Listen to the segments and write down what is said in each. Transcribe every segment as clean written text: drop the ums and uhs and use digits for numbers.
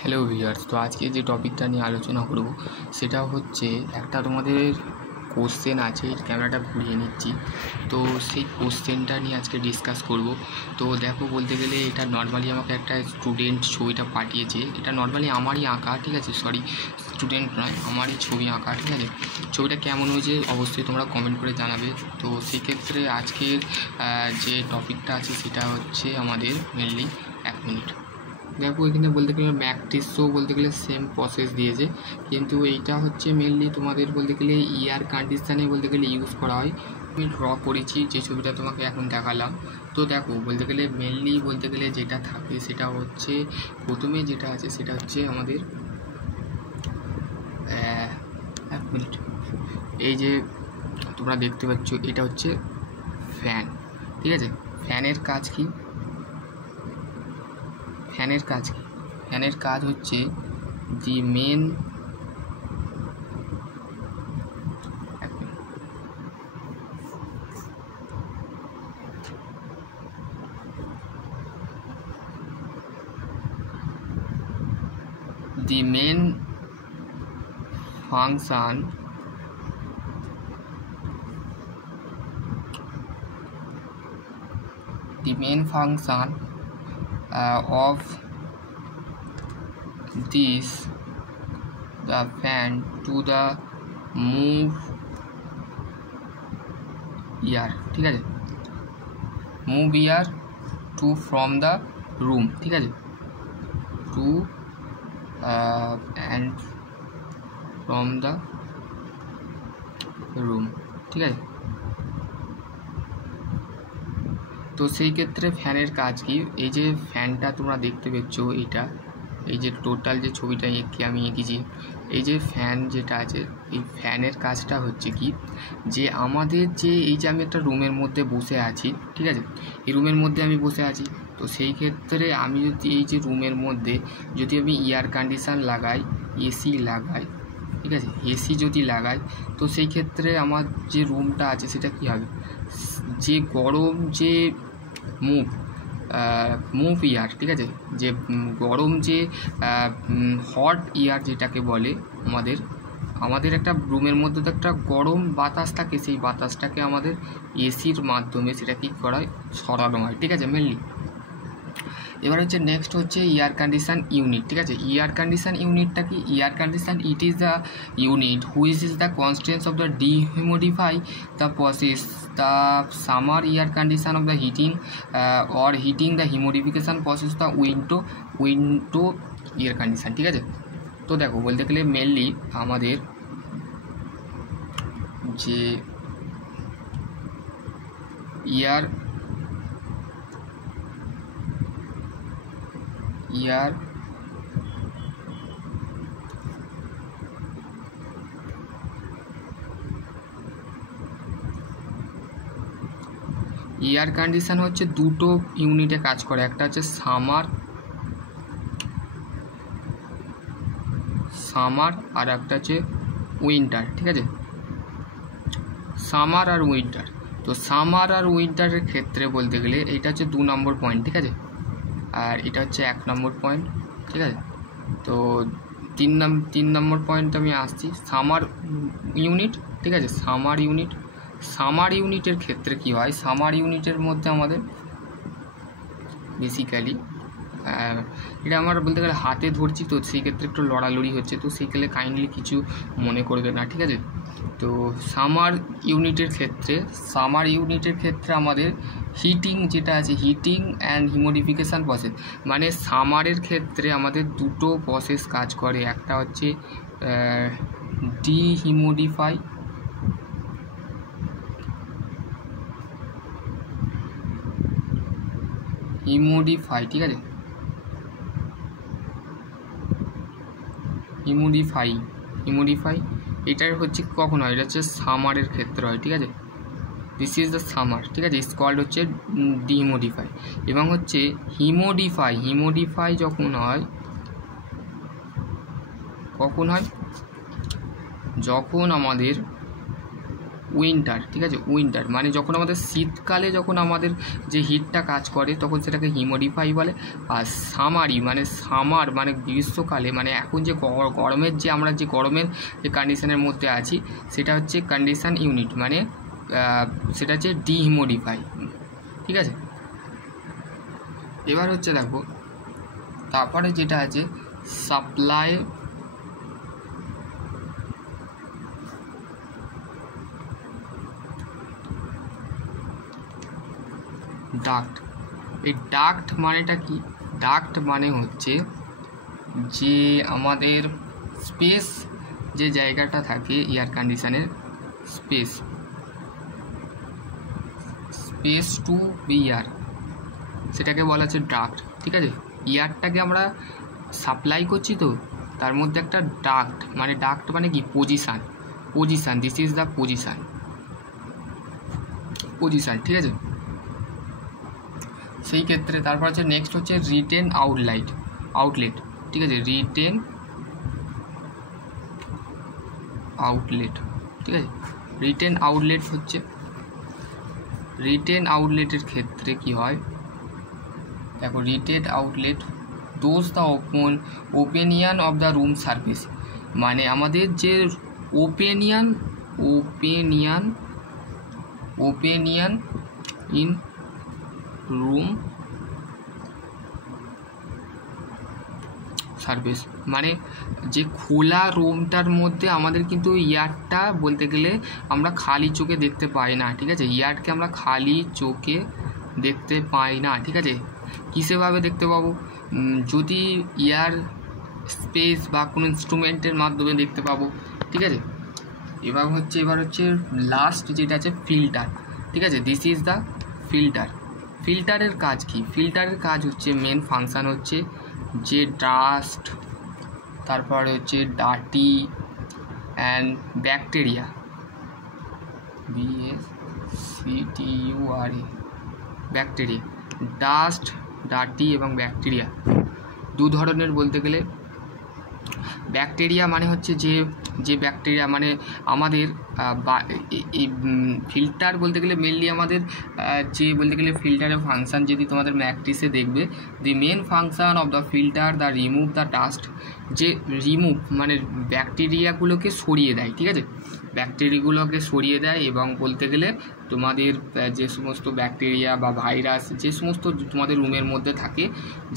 Hello viewers, তো আজকে যে টপিকটা নিয়ে আলোচনা করব সেটা হচ্ছে একটা তোমাদের কোশ্চেন আছে। ক্যামেরাটা ঘুরিয়ে নিচ্ছি। তো সেই কোশ্চেনটা নিয়ে আজকে ডিসকাস করব। তো দেখো, বলতে গেলে এটা নর্মালি আমাকে একটা স্টুডেন্ট ছবিটা পাঠিয়েছে। এটা নর্মালি আমারই আঁকা, ঠিক আছে, সরি স্টুডেন্ট নয়, আমারই ছবি আঁকা, ঠিক আছে। ছবিটা কেমন হয়েছে অবশ্যই তোমরা কমেন্ট করে জানাবে। তো সেক্ষেত্রে আজকের যে টপিকটা আছে সেটা হচ্ছে আমাদের মেনলি 1 মিনিট। দেখো, এখানে বলতে গেলে ম্যাকটিসও বলতে গেলে সেম প্রসেস দিয়েছে, কিন্তু এইটা হচ্ছে মেনলি তোমাদের বলতে গেলে ইয়ার কন্ডিশানে বলতে গেলে ইউজ করা হয়। আমি ড্র করেছি যে ছবিটা তোমাকে এখন দেখালাম। তো দেখো, বলতে গেলে মেনলি বলতে গেলে যেটা থাকে সেটা হচ্ছে প্রথমে যেটা আছে সেটা হচ্ছে আমাদের 1 মিনিট। এই যে তোমরা দেখতে পাচ্ছ এটা হচ্ছে ফ্যান, ঠিক আছে। ফ্যানের কাজ কি? ফ্যানের কাজ হচ্ছে the main function of this the fan to the move air, ঠিক আছে, move air to from the room, ঠিক আছে, to and from the room, ঠিক আছে। তো সেই ক্ষেত্রে ফ্যানের কাজ কি? এই যে ফ্যানটা তোমরা দেখতে পাচ্ছ, এইটা এই যে টোটাল যে ছবিটা আমি এঁকেছি, এই যে ফ্যান যেটা আছে, এই ফ্যানের কাজটা হচ্ছে কি, যে আমাদের যে এই যে আমি একটা রুমের মধ্যে বসে আছি, ঠিক আছে, এই রুমের মধ্যে আমি বসে আছি। তো সেই ক্ষেত্রে আমি যদি এই যে রুমের মধ্যে যদি আমি এয়ার কন্ডিশন লাগাই, এসি লাগাই, ঠিক আছে, এসি যদি লাগাই, তো সেই ক্ষেত্রে আমার যে রুমটা আছে সেটা কী হবে, যে গরম যে মুভ ইয়ার, ঠিক আছে, যে গরম যে হট ইয়ার যেটাকে বলে, আমাদের একটা রুমের মধ্যে তো একটা গরম বাতাস থাকে, সেই বাতাসটাকে আমাদের এসির মাধ্যমে সেটা কী করা হয়, সরানো হয়, ঠিক আছে, মেনলি। এবার হচ্ছে নেক্সট হচ্ছে এয়ার কন্ডিশন ইউনিট, ঠিক আছে। এয়ার কন্ডিশন ইউনিটটা কি? Air condition it is the unit which is the constants of the dehumidify the process the summer air condition of the heating or heating the humidification process the window air condition, ঠিক আছে। তো দেখো, বলতে গেলে mainly আমাদের যে air condition হচ্ছে দুটো ইউনিটে কাজ করে, একটা হচ্ছে সামার আর একটা হচ্ছে উইন্টার, ঠিক আছে, সামার আর উইন্টার। তো সামার আর উইন্টারের ক্ষেত্রে বলতে গেলে এটা হচ্ছে 2 নম্বর পয়েন্ট, ঠিক আছে, আর এটা হচ্ছে 1 নম্বর পয়েন্ট, ঠিক আছে। তো 3 নম্বর পয়েন্ট আমি আসছি, সামার ইউনিট, ঠিক আছে। সামার ইউনিটের ক্ষেত্রে কি হয়, সামার ইউনিটের মধ্যে আমাদের বেসিক্যালি এটা আমার বলতে গেলে হাতে ধরছি, তো সেই ক্ষেত্রে একটু লড়ালড়ি হচ্ছে, তো সেই ক্ষেত্রে কাইন্ডলি কিছু মনে করবে না, ঠিক আছে। তো সামার ইউনিটের ক্ষেত্রে আমাদের হিটিং যেটা আছে, হিটিং অ্যান্ড হিউমিডিফিকেশান প্রসেস, মানে সামারের ক্ষেত্রে আমাদের দুটো প্রসেস কাজ করে, একটা হচ্ছে ডিহিউমিডিফাই, ঠিক আছে, হিউমিডিফাই এটার হচ্ছে কখন হয়, এটা হচ্ছে সামারের ক্ষেত্রে হয়, ঠিক আছে, দিস ইজ দ্য সামার, ঠিক আছে, ইস কল্ড হচ্ছে ডিহিউমিডিফাই। এবং হচ্ছে হিউমিডিফাই যখন হয়, যখন আমাদের উইন্টার, ঠিক আছে, উইন্টার মানে যখন আমাদের শীতকালে যখন আমাদের যে হিটটা কাজ করে তখন সেটাকে হিউমিডিফাই বলে। আর সামার মানে গ্রীষ্মকালে মানে এখন যে গরমের যে আমরা যে গরমের যে কন্ডিশনের মধ্যে আছি সেটা হচ্ছে কন্ডিশন ইউনিট, মানে সেটা হচ্ছে ডিহিউমিডিফাই, ঠিক আছে। এবার হচ্ছে দেখো তারপরে যেটা আছে সাপ্লাই ডাক্ট। এই ডাক্ট মানেটা কি? ডাক্ট মানে হচ্ছে যে আমাদের স্পেস যে জায়গাটা থাকে এয়ার কন্ডিশনের স্পেস টু এয়ার, সেটাকে বলা হচ্ছে ডাক্ট, ঠিক আছে। এয়ারটাকে আমরা সাপ্লাই করছি, তো তার মধ্যে একটা ডাক্ট মানে কি position, this is the position, ঠিক আছে। সেই ক্ষেত্রে তারপর হচ্ছে নেক্সট হচ্ছে রিটেন আউটলেট, ঠিক আছে, রিটেন আউটলেট, ঠিক আছে। রিটেন আউটলেটের ক্ষেত্রে কি হয় দেখো, written outlet those the opinion of the room surface, মানে আমাদের যে ওপেনিয়ন ইন রুম সার্ভিস, মানে যে খোলা রুমটার মধ্যে আমাদের কিন্তু এয়ারটা বলতে গেলে আমরা খালি চোখে দেখতে পাই না, ঠিক আছে। এয়ারকে আমরা খালি চোখে দেখতে পাই না, ঠিক আছে। কিসেভাবে দেখতে পাবো? যদি এয়ার স্পেস বা কোনো ইনস্ট্রুমেন্টের মাধ্যমে দেখতে পাবো, ঠিক আছে। এবার হচ্ছে লাস্ট যেটা আছে ফিল্টার, ঠিক আছে। দিস ইজ দ্য ফিল্টারের কাজ কি? ফিল্টারের কাজ হচ্ছে মেন ফাংশান হচ্ছে যে ডাস্ট, তারপরে হচ্ছে dirty and bacteria, bacteria, dust, dirty এবং ব্যাকটেরিয়া দু ধরনের বলতে গেলে। ব্যাকটেরিয়া মানে হচ্ছে যে ব্যাকটেরিয়া মানে আমাদের ফিল্টার বলতে গেলে মেনলি আমাদের যে বলতে গেলে ফিল্টারের ফাংশান যদি তোমাদের ম্যাট্রিক্সে দেখবে, the main function of the filter the remove the dust, যে রিমুভ মানে ব্যাকটেরিয়াগুলোকে সরিয়ে দেয়, ঠিক আছে, ব্যাকটেরিয়াগুলোকে সরিয়ে দেয় এবং বলতে গেলে তোমাদের যে সমস্ত ব্যাকটেরিয়া বা ভাইরাস যে সমস্ত তোমাদের রুমের মধ্যে থাকে,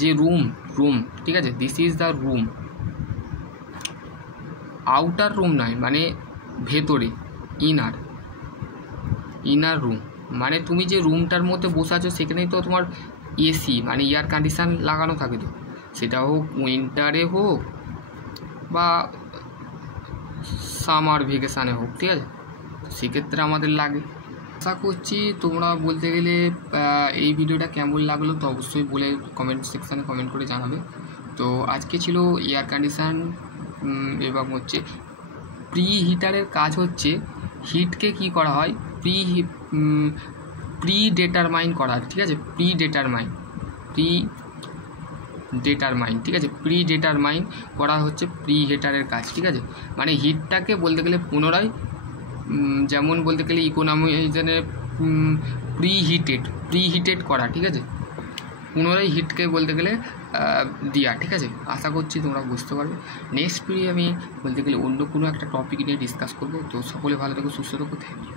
যে রুম, ঠিক আছে, this is the room. Outer room নয়, মানে ভেতরে, ইনার রুম, মানে তুমি যে রুমটার মধ্যে বসে আছো সেখানেই তো তোমার এসি মানে এয়ার কন্ডিশন লাগানো থাকে, তো সেটা হোক উইন্টারে হোক বা সামার ভেকেশানে হোক, ঠিক আছে, সেক্ষেত্রে আমাদের লাগে। আশা করছি তোমরা বলতে গেলে এই ভিডিওটা কেমন লাগলো তো অবশ্যই বলে কমেন্ট সেকশানে কমেন্ট করে জানাবে। তো আজকে ছিল এয়ার কন্ডিশন এবং হচ্ছে প্রি হিটারের কাজ হচ্ছে হিটকে কি করা হয়, প্রি ডিটারমাইন করা, ঠিক আছে, প্রি ডিটারমাইন, ঠিক আছে, প্রি ডিটারমাইন করা হচ্ছে প্রি হিটারের কাজ, ঠিক আছে। মানে হিটটাকে বলতে গেলে পুনরায় যেমন বলতে গেলে ইকোনমিজনে প্রিহিটেড করা, ঠিক আছে, পুনরায় হিটকে বলতে গেলে দেওয়া, ঠিক আছে। আশা করছি তোমরা বুঝতে পারবে। নেক্সট ভিডিও আমি বলতে গেলে অন্য কোনো একটা টপিক নিয়ে ডিসকাস করবো। তো সকলে ভালো থেকো, সুস্থ থেকো, থ্যাংক ইউ।